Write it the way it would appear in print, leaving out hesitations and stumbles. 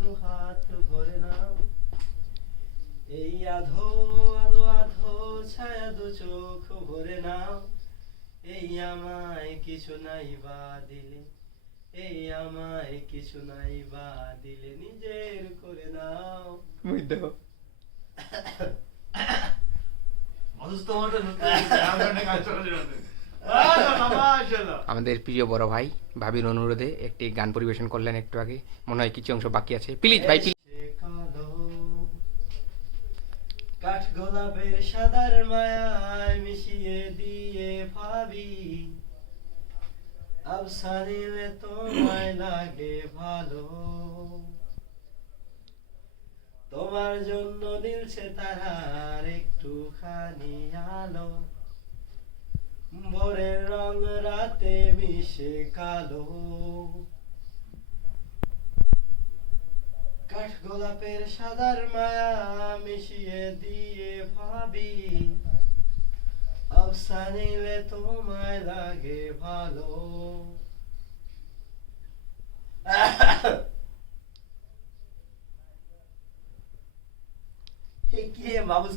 দু হাত ভরে নাও, এই আধো আলো আধো ছায়া দু চোখ ভরে নাও, এই আমায় কিছু নাই বা দিলে, এই আমায় কিছু নাই বা দিলে, নিজের করে নাও। বুঝতে আমাদের প্রিয় বড় ভাই ভাবির অনুরোধে একটি গান পরিবেশন করলেন একটু আগে, মনে হয় কিছু অংশ বাকি আছে, প্লিজ ভাই প্লিজ। সে কালো কাঠ গোলাপের সাদার মায়ায় মিশিয়ে দিয়ে ভাবি, আফসানিলে তোমায় লাগে ভালো, তোমার জন্য নীলছে তারার একটুখানি আলো, ভোরের রং রাতে মিশে কালো, কাঠ গোলাপের সাদার মায়া মিশিয়ে দিয়ে ভাবি, আফসানিলে তোমায় লাগে ভালো। কি রে বাবুস?